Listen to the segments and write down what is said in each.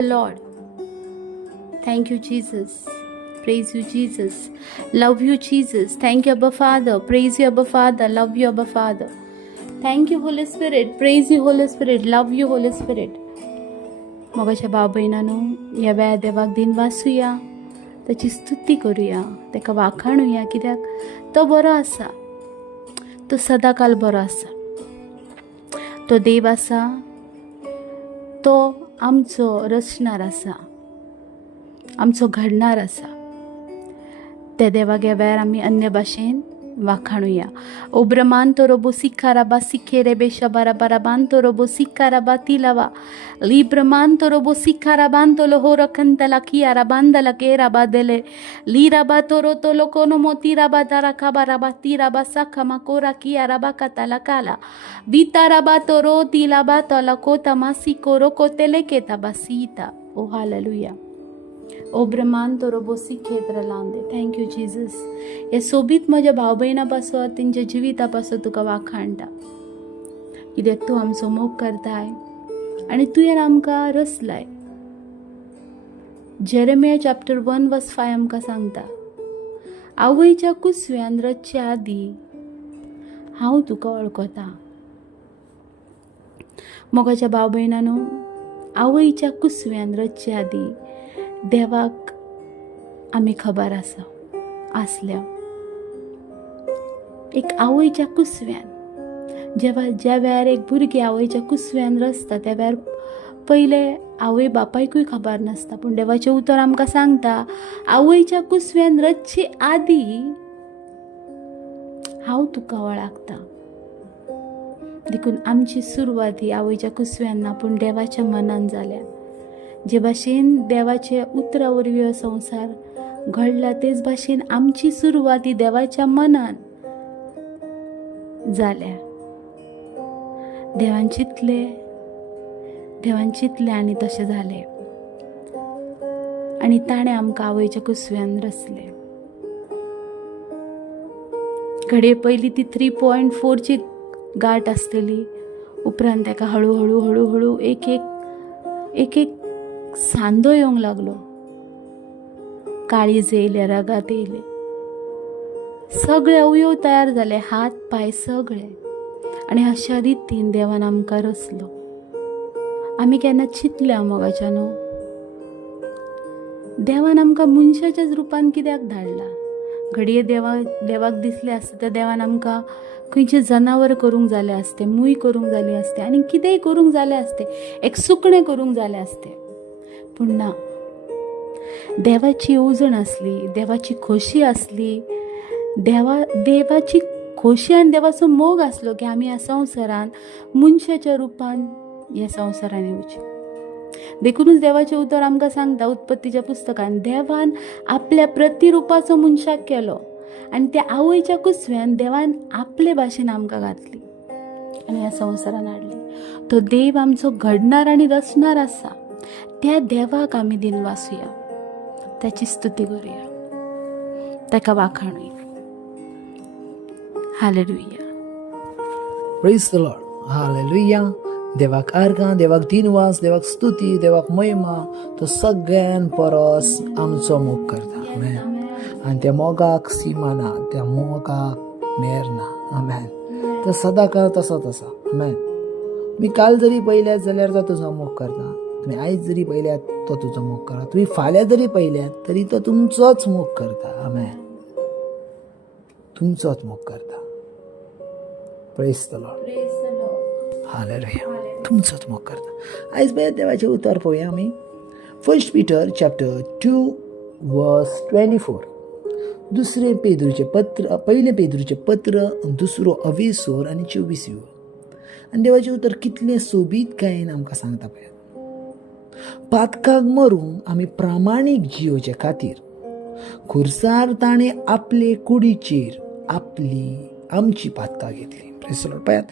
Lord. Thank you, Jesus. Praise you, Jesus. Love you, Jesus. Thank you, Abba Father. Praise you, Abba Father. Love you, Abba Father. Thank you, Holy Spirit. Praise you, Holy Spirit. Love you, Holy Spirit. मोगाच्या भाव भयणांनो, ह्या वेळा देवाक दिन वाचूया, त्याची स्तुती करूया, ताका वाखाणुया, कित्याक तो बरो आसा. तो सदाकाल बरो आसा. तो देव आसा. तो आमचो रचणार आसा, आमचो घडणार आसा. त्या देवाक ह्या वेळार आमी अन्य भाशेन वाखाणुया. ओब्रमान तो रोबो सिखाराबा सिखेरेबे शबाराबाराबान तो रोबो सिखाराबा तिलावा लिब्रमान तो रोबो सिखाराबान तो लोहो रखंतला कियाराबांदला केराबा देले लीराबा तो रो तो लोकोनो मोतीराबा दाराकाबाराबा तीराबा साखमा कोरा कियाराबा कताला काला बीताराबा तो रो तिलाबा तोला कोतामासी कोरो कोतेले केताबा सीता. ओ हालेलुया. ओब्रमान तो रोबोसी खेत्र लांदे. Thank you Jesus. हे सोबीत म्हज्या भाव भयणां पासत तेंच्या जिविता पासत तुका वाखाणटा, कित्याक तूं आमचो मोग करताय आनी तुवें आमकां रचलाय. जेरेमिया चॅप्टर 1:5 आमकां सांगता, आवयच्या कुसव्यान रचचे आदी हांव तुका वळखता. मोगाच्या भाव भयणांनो, आवयच्या कुसव्यान रचचे आदी देवाक आमी खबर आसल्या. एक आवयच्या कुसव्यान ज्या वेळार एक भुरगें आवयच्या कुसव्यान रचता, त्या वेळार पयले आवय बापायकूय खबर नासता. पूण देवाचें उतर आमकां सांगता, आवयच्या कुसव्यान रचचे आदी हांव तुका वळखता. देखून आमची सुरवात ही आवयच्या कुसव्यान ना, पूण देवाच्या मनान जाल्या. जे भाशेन देवाचे उतरा वरवीं हो संवसार घडला, तेच भाशेन आमची सुरवात ही देवाच्या मनान जाल्या. देवान चिंतले आनी तशें जालें. आनी ताणें आमकां आवयच्या कुसव्यान रचले. घडये पयलीं ती 3.4ची गाठ आसतली. उपरांत ताका हळू एक सांदो येवंक लागलो. काळीज येयले, रगत येयले, सगळे अवयव तयार जाले, हात पाय सगळे. आनी अशा रितीन देवान आमकां रचलो. आमी केन्ना चिंतल्या मोगाच्या न्हू, देवान आमकां मनशाच्याच रुपान कित्याक धाडला. घडये देवाक दिसलें आसता त्या देवान आमकां खंयचें जनावर करूंक जालें आसतें, मूय करूंक जाली आसतें, आनी कितेंय करूंक जालें आसतें, एक सुकणें करूंक जालें आसतें. पूण ना, देवाची येवजण आसली, देवाची खोशी आसली, देवाची खोशी आनी देवाचो मोग आसलो की आमी ह्या संवसारान मनशाच्या रुपान ह्या संवसारान येवचें. देखूनच देवाचें उतर आमकां सांगता उत्पत्तीच्या पुस्तकान, देवान आपल्या प्रतिरुपाचो मनशाक केलो आनी त्या आवयच्या कुसव्यान देवान आपले भाशेन आमकां घातली आनी ह्या संवसारान हाडली. तो देव आमचो घडणार आनी रचणार आसा. त्या देवाक आमी दिन वाचूया, त्याची स्तुती करूया, ताका वाखाणुया. Hallelujah. Praise the Lord. Hallelujah. देवाक आर्गां, देवाक दिनवास, देवाक स्तुती, देवाक महिमा. तो सगळ्यान परस आमचो मोग करता. आमेन. आनी त्या मोगाक सीमा ना, त्या मोगाक मेर ना. आमेन. तो सदांकाळ तसोच आसा. आमेन. मी काल जरी पयल्यात जाल्यार तो तुजो मोग करता. आनी आयज जरी पयल्यात तो तुजो मोग करता. तुमी फाल्यां जरी पयल्यात तरी तो तुमचोच मोग करता. आमेन. तुमचोच मोग करता. Praise the Lord. हालेलुया. तुमचोच मोग करता. आयज पळय देवाचें उतर पळोवया आमी. 1 Peter chapter 2:24. दुसरें पेद्रूचें पत्र, पयलें पेद्रूचें पत्र, दुसरो अवेसोर आनी 24. आनी देवाचें उतर कितलें सोबीत गायन आमकां सांगता पळय. पातकाक मरून आमी प्रामाणीक जियोचे खातीर खुर्सार ताणें आपले कुडीचेर आमची पातकां घेतली. Praise the Lord. पळयात,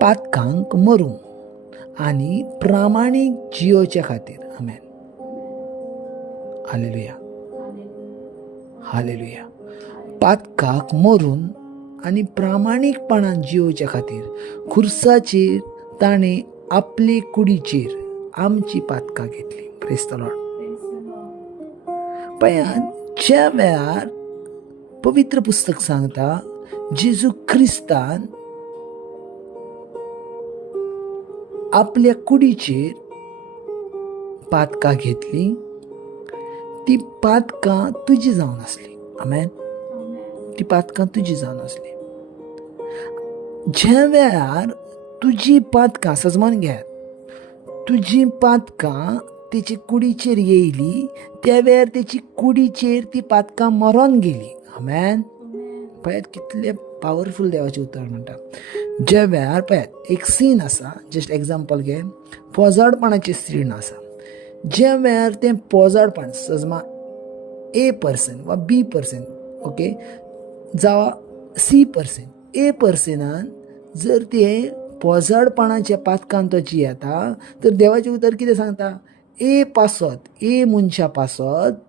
पातकांक मरून आनी प्रामाणीक जियोचे खातीर. आमेन. हालेलुया. हालेलुया. पातकाक मरून आनी प्रामाणीकपणान जियोच्या खातीर खुर्साचेर ताणें आपले कुडीचेर आमची पातकां घेतली. Praise the Lord. पळयात, ज्या वेळार पवित्र पुस्तक सांगता जेजू क्रिस्तान आपल्या कुडीचेर पातकां घेतली, ती पातकां तुजी जावन आसली. आमेन. ती पातकां तुजी जावन आसली. ज्या वेळार तुजी पातकां, सजमान घ्यात, तुजी पातकां तेची कुडीचेर येयली, त्या वेळार तेची कुडीचेर ती पातकां मरोन गेली. आमेन. पळयात कितले पावरफूल देवाचें उतर म्हणटा. ज्या वेळार पळयात एक सीन आसा, जस्ट एग्जाम्पल घे, पोजाडपणाचें सीन आसा. ज्या वेळार तें पोजाडपण सजमा ए पर्सन वा बी पर्सन, ओके, जावं सी पर्सन, ए पर्सनान जर ते पोजाडपणाच्या पातकान तो जियेता, तर देवाचें उतर कितें सांगता? ए पासत, ए मनशा पासत,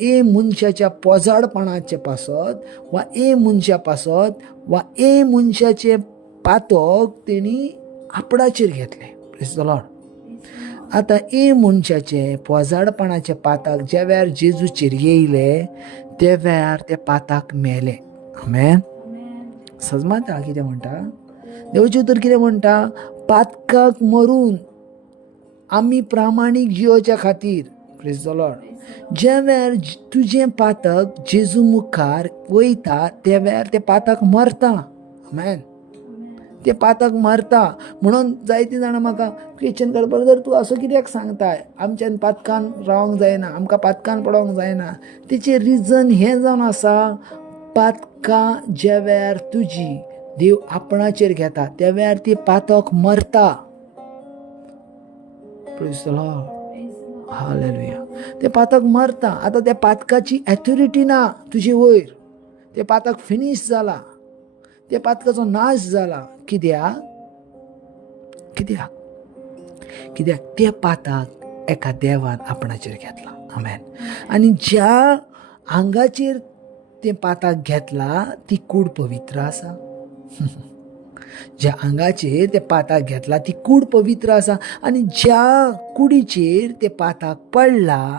ए मनशाच्या पोजाडपणाचे पासत, वा ए मनशा पासत, वा ए मनशाचे पातक तेणी आपणाचेर घेतले. Praise the Lord. आतां ए मनशाचे पोजाडपणाचे पाताक ज्या वेळार जेजूचेर येयले, त्या वेळार ते पाताक मेले. आमेन. समजता कितें म्हणटा? देवाचें उतर कितें म्हणटा? पातकाक मरून आमी प्रामाणीक जियोच्या खातीर. Praise the Lord. ज्या वेळार तुजें पातक जेजू मुखार वयता, त्या वेळार ते पातक मरता. आमेन. ते पातक मरता. म्हणून जायतीं जाणां म्हाका क्वेश्चन करपाक, जर तूं असो कित्याक सांगताय, आमच्यान पातकान रावंक जायना, आमकां पातकान पडोवंक जायना. तेचें रिजन हें जावन आसा, पातकां ज्या वेळार तुजी देव आपणाचेर घेता, त्या वेळार ती पातक मरता. Praise the Lord. हालेलुया. ते पातक मरता. आतां त्या पातकाची ऑथॉरिटी ना तुजे वयर. ते पातक फिनिश जाला. त्या पातकाचो नाश जाला. कित्याक? त्या पाताक एका देवान आपणाचेर घेतला. आमेन. आनी ज्या आंगाचेर ते पाताक घेतला, ती कूड पवित्र आसा. ज्या आंगाचेर ते पाताक घेतला, ती कूड पवित्र आसा. आनी ज्या कुडीचेर ते पाताक पडला,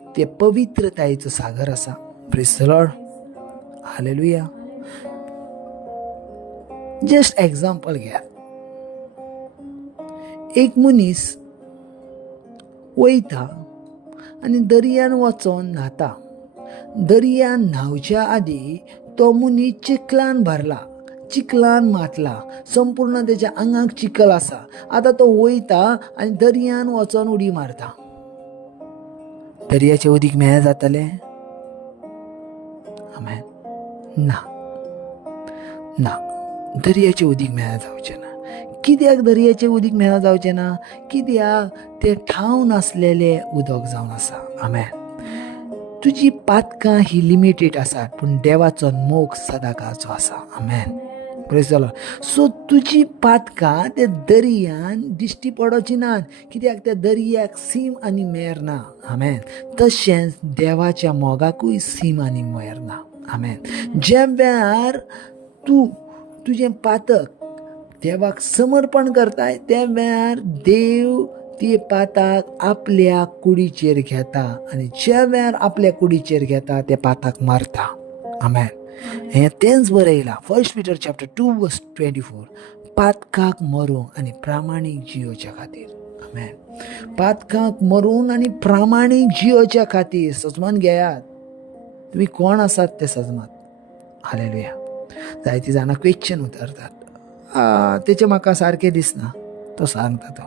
ते पवित्रतायेचो सागर आसा. Praise the Lord. Hallelujah. Just example घ्या. एक मनीस वयता आनी दर्यान वचोन न्हाता. दर्यान न्हांवच्या आदी तो मनीस चिखलान भरला, चिखलान मातला, संपूर्ण त्याच्या आंगाक चिखल आसा. आतां तो वयता आनी दर्यान वचोन उडी मारता. दर्याचे उदीक मेळ जातलें? आमेन. ना. दर्याचे उदीक मेळ जावचें ना. कित्याक दर्याचे उदीक मेळ जावचें ना? कित्याक ते ठाव नासलेलें उदक जावन आसा. आमेन. तुजी पातकां ही लिमिटेड आसात, पूण देवाचो मोग सदांकाळचो आसा. आमेन. Praise the Lord. सो तुजी पातकां त्या दर्यान दिश्टी पडोवची नात, कित्याक त्या दर्याक सीम आनी मेर ना. आमेन. तशेंच देवाच्या मोगाकूय सीम आनी मेर ना. आमेन. ज्या वेळार तूं तुजें पातक देवाक समर्पण करताय, त्या वेळार देव ती पाताक आपल्या कुडीचेर घेता. आनी ज्या वेळार आपल्या कुडीचेर घेता, ते पाताक मारता. आमेन. हें तेंच बरयलां 1 Peter chapter 2:24. पातकाक मरून आनी प्रामाणीक जियोच्या खातीर. आमेन. पातकाक मरून आनी प्रामाणीक जियोच्या खातीर. सजमान घेयात. तुमी कोण आसात ते सजमात. हालेलुया. जायतीं जाणां क्वेश्चन उतरतात, तेचें म्हाका सारकें दिसना. तो सांगता तो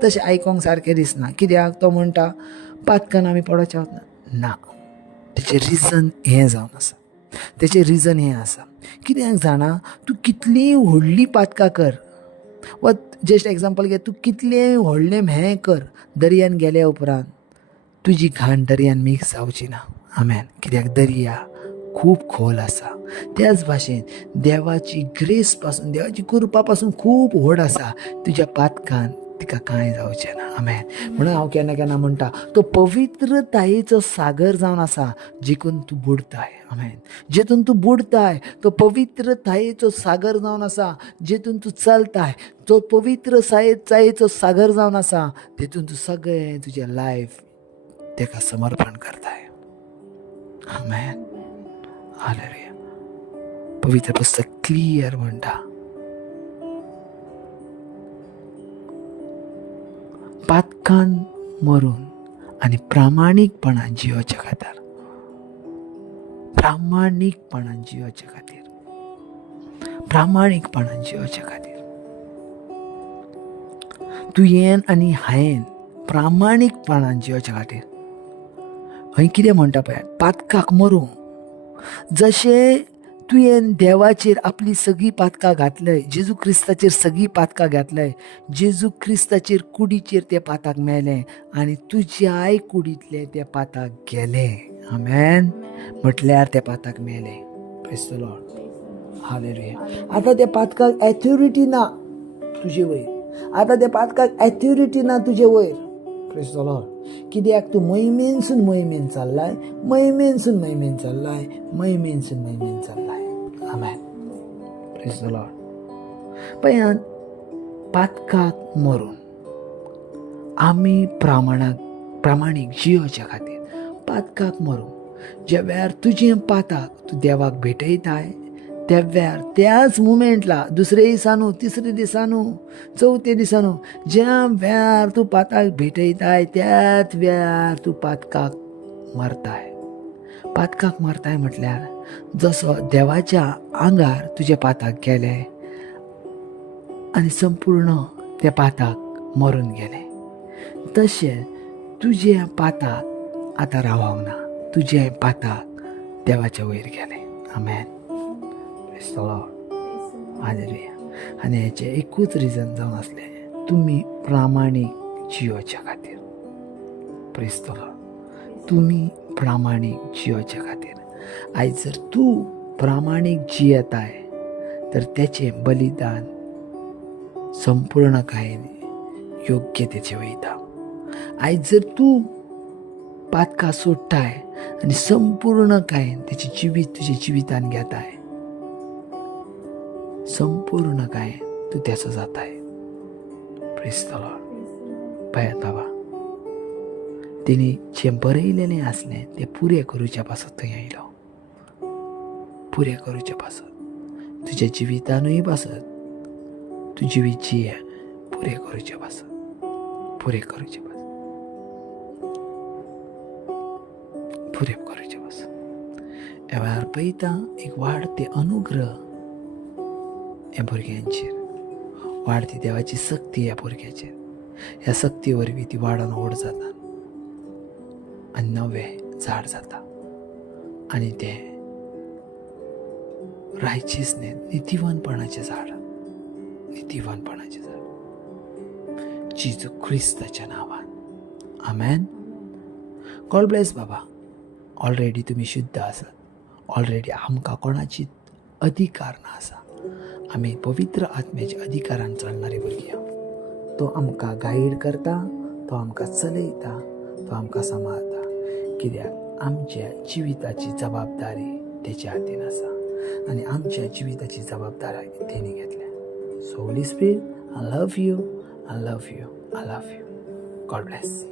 तशें आयकोंक सारकें दिसना. कित्याक? तो म्हणटा पातकान आमी पडोवचे ना. तेचें रिजन हें जावन आसा. तेचें रिजन हें आसा. कित्याक जाणा, तूं कितलीं व्हडलीं पातकां कर, वा जस्ट एग्जाम्पल घे, तूं कितलें व्हडलें म्हें कर, दर्यान गेल्या उपरांत तुजी घाण दर्यान मिक्स जावची ना. आमेन. कित्याक दर्या खूब खोल आसा. त्याच भाशेन देवाची ग्रेस पासून, देवाची कृपा पासून खूब व्हड आसा तुज्या पातकान तिका कांय जावचें ना. आमेन. म्हणून हांव केन्ना केन्ना म्हणटा तो पवित्रतायेचो सागर जावन आसा जितून तूं बुडताय. आमेन. जितून तूं बुडताय तो पवित्रतायेचो सागर जावन आसा जितून तूं चलताय. तो पवित्रतायेचो सागर जावन आसा तितून तूं सगळें तुजें लायफ तेका समर्पण करताय. आमेन. हालेलुया. पवित्र पुस्तक क्लियर म्हणटा पातकान मरून आनी प्रामाणीकपणान जियोच्या खातीर. प्रामाणीकपणान जियोच्या खातीर. प्रामाणीकपणान जियोच्या खातीर. तुवें आनी हांवें प्रामाणीकपणान जियोच्या खातीर हय कितें म्हणटा पळय पातकाक मरूं. जशें तुवें देवाचेर आपली सगळीं पातकां घातलय, जेजू क्रिस्ताचेर सगळीं पातकां घातलय. जेजू क्रिस्ताचेर कुडीचेर तें पाताक मेलें आनी तुज्याय कुडींतले ते पाताक गेले. आमेन. म्हटल्यार ते पाताक मेले. Praise the Lord. हालेलुया. आतां त्या पातकाक ऑथॉरिटी ना तुजे वयर. आतां त्या पातकाक ऑथॉरिटी ना तुजे वयर. Praise the Lord. कित्याक तूं मोहिमेनसून मोहिमेन चाललाय, मोहिमेनसून मोहिमेन चाललाय, मोहिमेनसून मोहिमेन चाललाय. आमेन. Praise the Lord. पळयात पातकाक मरून आमी प्रामाणीक जियोच्या खातीर पातकाक मरूं. ज्या वेळार तुजें पाताक तूं देवाक भेटयताय त्या वेळार त्याच मुमेंटला दुसरे दिसानू, तिसरे दिसानू, चवथे दिसानू ज्या वेळार तूं पाताक भेटयताय त्याच वेळार तूं पातकाक मरताय. पातकाक मरताय म्हटल्यार जसो देवाच्या आंगार तुजे पाताक गेले आनी संपूर्ण ते पाताक मरून गेले तशें तुजे पाताक आतां रावोंक ना. तुजे पाताक देवाच्या वयर गेले. आमेन. Praise the Lord. हालेलुया. आनी हेचें एकूच रिजन जावन आसलें तुमी प्रामाणीक जियोच्या खातीर. Praise the Lord. तुमी प्रामाणीक जियोच्या खातीर. आयज जर तूं प्रामाणीक जियेताय तर तेचें बलिदान संपूर्णकायेन योग्यतेचें वयता. आयज जर तूं पातकां सोडटाय आनी संपूर्णकायेन तेचें जिवीत तुज्या जिवितान घेताय संपूर्णकायेन तूं तेचो जाताय. Praise the Lord. पळयात बाबा तेणी जें बरयलेलें आसलें तें पुरें करूच्या पासत थंय आयलो. पुरें करूच्या पासत तुज्या जिवितानूय पासत तूं जिवीत जिये पुरें करूच्या पासत. पुरें करूच्या पासत. पुरें करूचे पासत. ह्या वेळार पळयता एक वाडते अनुग्रह ह्या भुरग्यांचेर. वाडती देवाची सक्ती ह्या भुरग्याचेर. ह्या सक्ती वरवीं ती वाडोन व्हड जाता आनी नवें झाड जाता आनी तें रायचियसनेस नितीवनपणाचें झाड. नितीवनपणाचें झाड जेजू क्रिस्ताच्या नांवान. आमेन. गॉड ब्लेस बाबा. ऑलरेडी तुमी शुद्ध आसात. ऑलरेडी आमकां कोणाची अधिकार ना आसा. आमी पवित्र आत्म्याच्या अधिकारान चलणारी भुरगीं आहा. तो आमकां गायड करता, तो आमकां चलयता, तो आमकां सांबाळटा. कित्याक आमच्या जिविताची जबाबदारी तेच्या हातीन आसा आनी आमच्या जिविताची जबाबदारी तेणी घेतल्या. So Holy spirit, I love you, I love you, I love you. God bless.